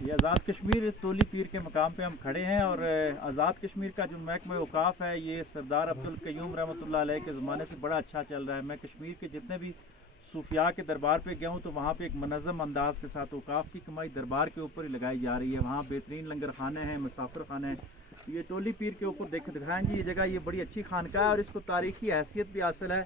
یہ آزاد کشمیر تولی پیر کے مقام پہ ہم کھڑے ہیں، اور آزاد کشمیر کا جو محکمہ اوقاف ہے یہ سردار عبدالقیوم رحمۃ اللہ علیہ کے زمانے سے بڑا اچھا چل رہا ہے۔ میں کشمیر کے جتنے بھی صوفیاء کے دربار پہ گیا ہوں تو وہاں پہ ایک منظم انداز کے ساتھ اوقاف کی کمائی دربار کے اوپر ہی لگائی جا رہی ہے۔ وہاں بہترین لنگر خانے ہیں، مسافر خانے ہیں۔ یہ ٹولی پیر کے اوپر دکھائیں جی، یہ جگہ یہ بڑی اچھی خانقاہ ہے، اور اس کو تاریخی حیثیت بھی حاصل ہے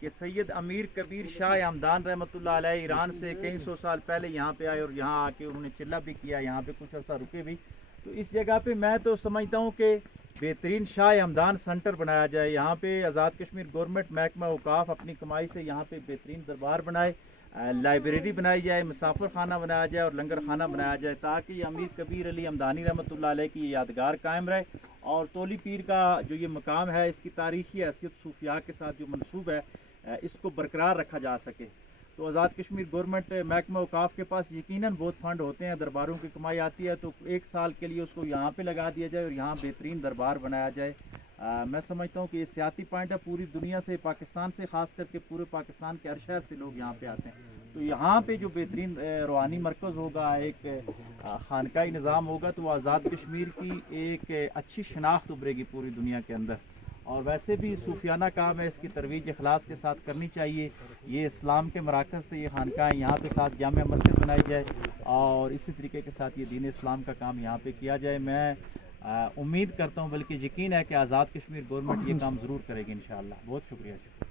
کہ سید امیر کبیر شاہ ہمدان رحمۃ اللہ علیہ ایران سے کئی سو سال پہلے یہاں پہ آئے، اور یہاں آ کے انہوں نے چلہ بھی کیا، یہاں پہ کچھ عرصہ رکے بھی۔ تو اس جگہ پہ میں تو سمجھتا ہوں کہ بہترین شاہ ہمدان سنٹر بنایا جائے۔ یہاں پہ آزاد کشمیر گورنمنٹ محکمہ اوقاف اپنی کمائی سے یہاں پہ بہترین دربار بنائے، لائبریری بنائی جائے، مسافر خانہ بنایا جائے اور لنگر خانہ بنایا جائے، تاکہ یہ امیر کبیر علی ہمدانی رحمۃ اللہ علیہ کی یادگار قائم رہے، اور تولی پیر کا جو یہ مقام ہے اس کی تاریخی حیثیت صوفیاء کے ساتھ جو منسوب ہے اس کو برقرار رکھا جا سکے۔ تو آزاد کشمیر گورنمنٹ محکمہ اوقاف کے پاس یقیناً بہت فنڈ ہوتے ہیں، درباروں کی کمائی آتی ہے، تو ایک سال کے لیے اس کو یہاں پہ لگا دیا جائے اور یہاں بہترین دربار بنایا جائے۔ میں سمجھتا ہوں کہ یہ سیاحتی پوائنٹ ہے، پوری دنیا سے، پاکستان سے، خاص کر کے پورے پاکستان کے ہر شہر سے لوگ یہاں پہ آتے ہیں۔ تو یہاں پہ جو بہترین روحانی مرکز ہوگا، ایک خانقاہی نظام ہوگا، تو وہ آزاد کشمیر کی ایک اچھی شناخت ابھرے گی پوری دنیا کے اندر۔ اور ویسے بھی صوفیانہ کام ہے، اس کی ترویج اخلاص کے ساتھ کرنی چاہیے۔ یہ اسلام کے مراکز تھے، یہ خانقاہیں، یہاں پہ ساتھ جامع مسجد بنائی جائے اور اسی طریقے کے ساتھ یہ دین اسلام کا کام یہاں پہ کیا جائے۔ میں امید کرتا ہوں، بلکہ یقین ہے کہ آزاد کشمیر گورنمنٹ یہ کام ضرور کرے گی انشاءاللہ۔ بہت شکریہ۔